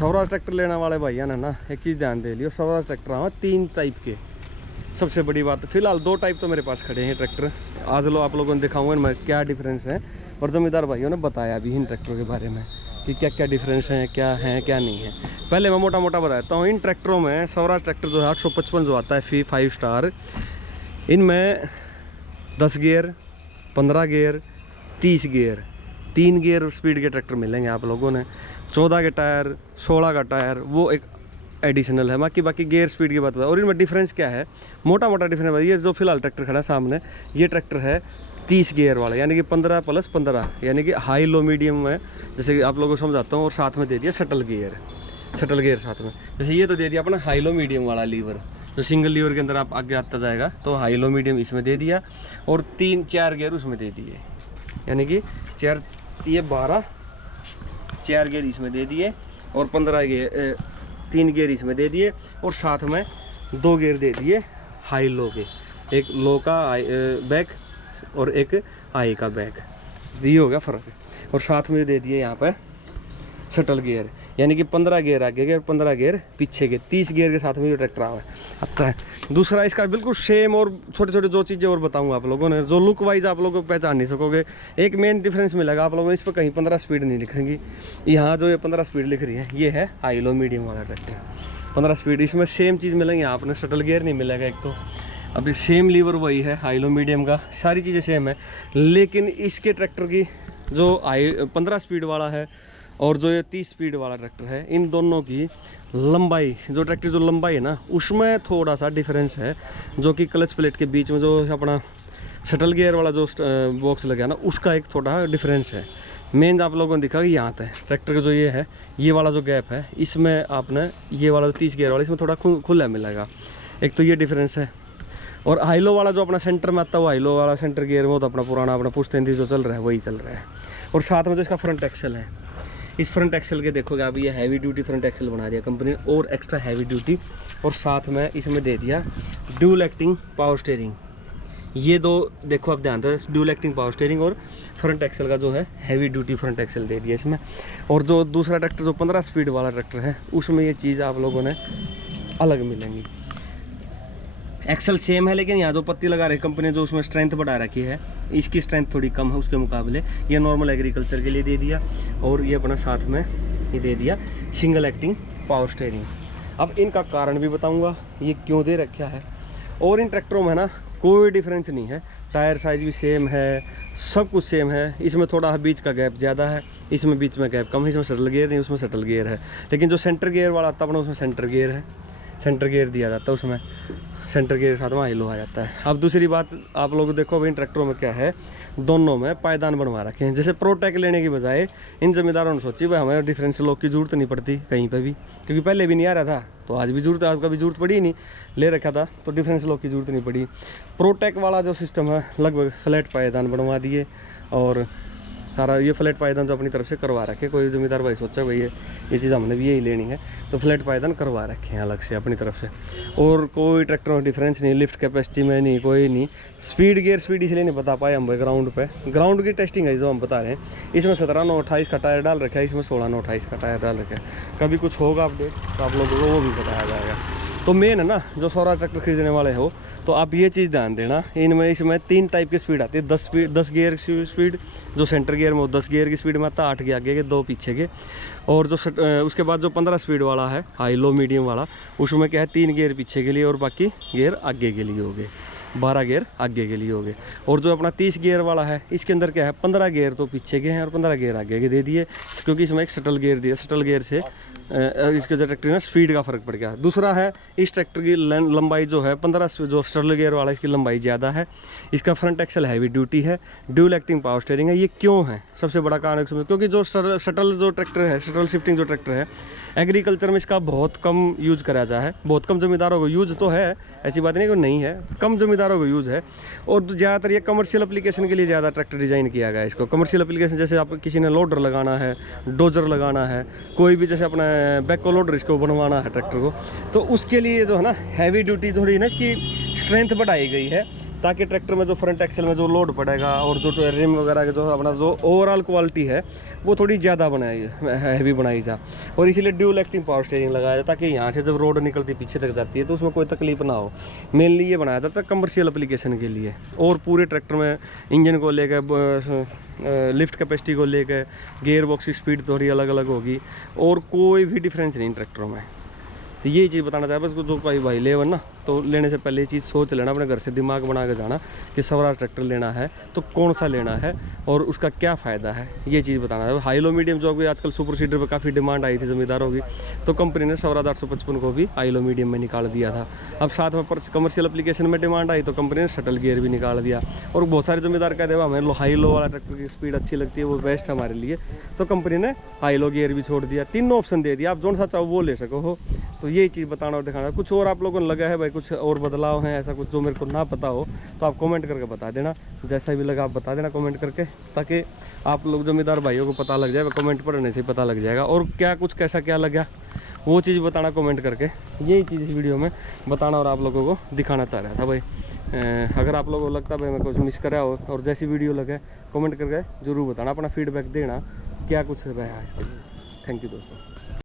Swaraj tractor लेने वाले भैया ने ना एक चीज़ ध्यान दे लियो, स्वराज ट्रैक्टर हमें 3 टाइप के। सबसे बड़ी बात, फिलहाल 2 टाइप तो मेरे पास खड़े हैं ट्रैक्टर। आज आप लोगों ने दिखाऊंगा इनमें क्या डिफरेंस है, और जमींदार भाइयों ने बताया भी इन ट्रैक्टरों के बारे में कि क्या क्या डिफरेंस है क्या नहीं है। पहले मैं मोटा मोटा बताता हूँ। इन ट्रैक्टरों में स्वराज ट्रैक्टर जो है 855 जो आता है 5 स्टार, इनमें 10 gear, 15 gear, 30 gear, 3 gear speed के ट्रैक्टर मिलेंगे आप लोगों ने। 14 के टायर, 16 का टायर, वो एक एडिशनल है। बाकी गियर स्पीड की बात है। और इनमें डिफरेंस क्या है, मोटा मोटा डिफरेंस है। ये जो फिलहाल ट्रैक्टर खड़ा है सामने, ये ट्रैक्टर है 30 गियर वाला, यानी कि 15 + 15, यानी कि हाई लो मीडियम में, जैसे कि आप लोगों को समझाता हूँ। और साथ में दे दिया शटल गियर साथ में। जैसे ये तो दे दिया अपना हाई लो मीडियम वाला लीवर, जो सिंगल लीवर के अंदर आप आगे आता जाएगा, तो हाई लो मीडियम इसमें दे दिया। और 3-4 गियर उसमें दे दिए, यानी कि 4 गियर इसमें दे दिए, और 15 गियर 3 गियर इसमें दे दिए, और साथ में 2 गियर दे दिए हाई लो के, एक लो का बैक और एक हाई का बैक। ये हो गया फ़र्क। और साथ में दे दिए यहाँ पर शटल गियर, यानी कि 15 गियर आगे के, 15 गियर पीछे के, 30 गियर के साथ में ये ट्रैक्टर आता है। दूसरा इसका बिल्कुल सेम, और छोटे छोटे जो चीज़ें और बताऊंगा आप लोगों ने, जो लुक वाइज आप लोगों को पहचान नहीं सकोगे। एक मेन डिफरेंस मिलेगा आप लोगों को, इस पर कहीं 15 स्पीड नहीं लिखेंगी। यहाँ जो ये 15 स्पीड लिख रही है, ये है हाई लो मीडियम वाला ट्रैक्टर, 15 स्पीड। इसमें सेम चीज़ मिलेंगी, आपने शटल गियर नहीं मिलेगा एक तो। अभी सेम लीवर वही है हाई लो मीडियम का, सारी चीज़ें सेम है। लेकिन इसके ट्रैक्टर की जो 15 स्पीड वाला है और जो ये 30 स्पीड वाला ट्रैक्टर है, इन दोनों की लंबाई, जो ट्रैक्टर जो लंबाई है ना, उसमें थोड़ा सा डिफरेंस है। जो कि क्लच प्लेट के बीच में जो अपना शटल गियर वाला जो बॉक्स लगा ना, उसका एक थोड़ा डिफरेंस है। मेन आप लोगों ने दिखा कि यहाँ तक ट्रैक्टर का जो ये है, ये वाला जो गैप है, इसमें आपने ये वाला जो 30 गियर वाला, इसमें थोड़ा खुला मिलेगा। एक तो ये डिफरेंस है। और हाईलो वाला जो अपना सेंटर में आता है, वो हाईलो वाला सेंटर गियर, वो तो अपना पुराना अपना पुश्तैनी जो चल रहा है वही चल रहा है। और साथ में जो इसका फ्रंट एक्सल है, इस फ्रंट एक्सल के देखोगे आप, ये हैवी ड्यूटी फ्रंट एक्सल बना दिया कंपनी ने, और एक्स्ट्रा हैवी ड्यूटी। और साथ में इसमें दे दिया ड्यूल एक्टिंग पावर स्टीयरिंग। ये दो देखो आप ध्यान से, ड्यूल एक्टिंग पावर स्टीयरिंग और फ्रंट एक्सल का जो है हैवी ड्यूटी फ्रंट एक्सल दे दिया इसमें। और जो दूसरा ट्रैक्टर जो 15 स्पीड वाला ट्रैक्टर है, उसमें ये चीज़ आप लोगों ने अलग मिलेंगी। एक्सल सेम है, लेकिन यहाँ जो पत्ती लगा रही कंपनी ने, जो उसमें स्ट्रेंथ बढ़ा रखी है, इसकी स्ट्रेंथ थोड़ी कम है उसके मुकाबले। ये नॉर्मल एग्रीकल्चर के लिए दे दिया। और ये अपना साथ में ये दे दिया सिंगल एक्टिंग पावर स्टीयरिंग। अब इनका कारण भी बताऊंगा ये क्यों दे रखा है। और इन ट्रैक्टरों में ना कोई डिफरेंस नहीं है, टायर साइज भी सेम है, सब कुछ सेम है। इसमें थोड़ा बीच का गैप ज़्यादा है, इसमें बीच में गैप कम है। इसमें शटल गियर नहीं, उसमें शटल गियर है। लेकिन जो सेंटर गियर वाला आता है अपना, उसमें सेंटर गियर है, सेंटर गियर दिया जाता है उसमें, सेंटर गियर के साथ में हाईलो आ जाता है। अब दूसरी बात आप लोग देखो, अब इन ट्रैक्टरों में क्या है, दोनों में पायदान बनवा रखे हैं। जैसे प्रोटेक लेने की बजाय इन जमींदारों ने सोची भाई हमें डिफरेंस लॉक की जरूरत नहीं पड़ती कहीं पे भी, क्योंकि पहले भी नहीं आ रहा था, तो आज भी जरूरत है, आज का भी जरूरत पड़ी नहीं, ले रखा था तो डिफरेंस लॉक की जरूरत नहीं पड़ी। प्रोटेक वाला जो सिस्टम है, लगभग फ्लैट पायदान बनवा दिए, और सारा ये फ्लैट पायदान जो अपनी तरफ से करवा रखे। कोई जमींदार भाई सोचा भाई ये चीज़ हमने भी यही लेनी है, तो फ्लैट पायदान करवा रखे हैं अलग से अपनी तरफ से। और कोई ट्रैक्टर में डिफरेंस नहीं, लिफ्ट कैपेसिटी में नहीं, कोई नहीं। स्पीड गियर स्पीड इसलिए नहीं बता पाए हम भाई, ग्राउंड की टेस्टिंग है जो हम बता रहे हैं। इसमें 17/9/28 का टायर डाल रखा है, इसमें 16/9/28 का टायर डाल रखा है। कभी कुछ होगा अपडेट तो आप लोगों को वो भी बताया जाएगा। तो मेन है ना, जो स्वराज ट्रैक्टर खरीदने वाले हो तो आप ये चीज़ ध्यान देना, इसमें 3 टाइप की स्पीड आती है। 10 गियर की स्पीड, जो सेंटर गियर में 10 गियर की स्पीड में आता है, 8 के आगे के 2 पीछे के। और जो उसके बाद जो 15 स्पीड वाला है हाई लो मीडियम वाला, उसमें क्या है 3 गियर पीछे के लिए और बाकी गियर आगे के लिए हो गए, 12 गियर आगे के लिए हो गए। और जो अपना 30 गियर वाला है, इसके अंदर क्या है 15 गियर तो पीछे के हैं और 15 गियर आगे के दे दिए, क्योंकि इसमें एक शटल गियर दिया। शटल गियर से इसके जो ट्रैक्टर में स्पीड का फर्क पड़ गया। दूसरा है, इस ट्रैक्टर की लंबाई जो है 15 जो शटल गियर वाला, इसकी लंबाई ज़्यादा है। इसका फ्रंट एक्सल हैवी ड्यूटी है, ड्यूल एक्टिंग पावर स्टीयरिंग है। ये क्यों है, सबसे बड़ा कारण क्योंकि जो शटल जो ट्रैक्टर है, शटल शिफ्टिंग जो ट्रैक्टर है, एग्रीकल्चर में इसका बहुत कम यूज करा जाता है। बहुत कम जमींदारों को यूज तो है, ऐसी बात नहीं कि नहीं है, कम जमींदारों को यूज़ है। और ज़्यादातर ये कमर्शियल एप्लीकेशन के लिए ज़्यादा ट्रैक्टर डिज़ाइन किया गया है। इसको कमर्शियल एप्लीकेशन, जैसे आप किसी ने लोडर लगाना है, डोजर लगाना है, कोई भी जैसे अपना बैको लोडर इसको बनवाना है ट्रैक्टर को, तो उसके लिए जो है ना हैवी ड्यूटी थोड़ी ना इसकी स्ट्रेंथ बढ़ाई गई है, ताकि ट्रैक्टर में जो फ्रंट एक्सल में जो लोड पड़ेगा और जो रिम वगैरह का जो अपना जो ओवरऑल क्वालिटी है वो थोड़ी ज़्यादा बनाई हैवी बनाई जा। और इसीलिए ड्यूल एक्टिंग पावर स्टीयरिंग लगाया जाता ताकि यहाँ से जब रोड निकलती पीछे तक जाती है तो उसमें कोई तकलीफ ना हो। मेनली ये बनाया जाता है कमर्शियल एप्लीकेशन के लिए। और पूरे ट्रैक्टर में इंजन को लेकर, लिफ्ट कैपेसिटी को लेकर, गियर बॉक्स की स्पीड थोड़ी अलग अलग होगी और कोई भी डिफरेंस नहीं ट्रैक्टरों में। तो ये चीज़ बताना चाहे बस जो भाई लेवन ना, तो लेने से पहले ये चीज़ सोच लेना, अपने घर से दिमाग बना के जाना कि स्वराज ट्रैक्टर लेना है तो कौन सा लेना है और उसका क्या फ़ायदा है, ये चीज़ बताना है। हाई लो मीडियम जो भी आजकल सुपर सीडर पे काफ़ी डिमांड आई थी ज़मींदारों की, तो कंपनी ने स्वराज 855 को भी हाई लो मीडियम में निकाल दिया था। अब साथ में कमर्शियल एप्लीकेशन में डिमांड आई तो कंपनी ने शटल गियर भी निकाल दिया। और बहुत सारे ज़मींदार कहते हैं हमें हाई लो वाला ट्रैक्टर की स्पीड अच्छी लगती है, वो बेस्ट है हमारे लिए, तो कंपनी ने हाई लो गियर भी छोड़ दिया। तीनों ऑप्शन दे दिया, आप जो सा चाहो वो ले सको हो। तो यही चीज़ बताना और दिखाना। कुछ और आप लोगों को लगा है भाई, कुछ और बदलाव हैं ऐसा कुछ जो मेरे को ना पता हो तो आप कमेंट करके बता देना। जैसा भी लगा आप बता देना कमेंट करके, ताकि आप लोग ज़मींदार भाइयों को पता लग जाए, कमेंट पढ़ने से पता लग जाएगा। और क्या कुछ कैसा क्या लगा वो चीज़ बताना कमेंट करके, यही चीज़ इस वीडियो में बताना और आप लोगों को दिखाना चाह रहा था भाई। अगर आप लोगों को लगता है भाई मैं कुछ मिस करा हो और जैसी वीडियो लगे कमेंट करके ज़रूर बताना, अपना फीडबैक देना क्या कुछ रहा है इसके लिए। थैंक यू दोस्तों।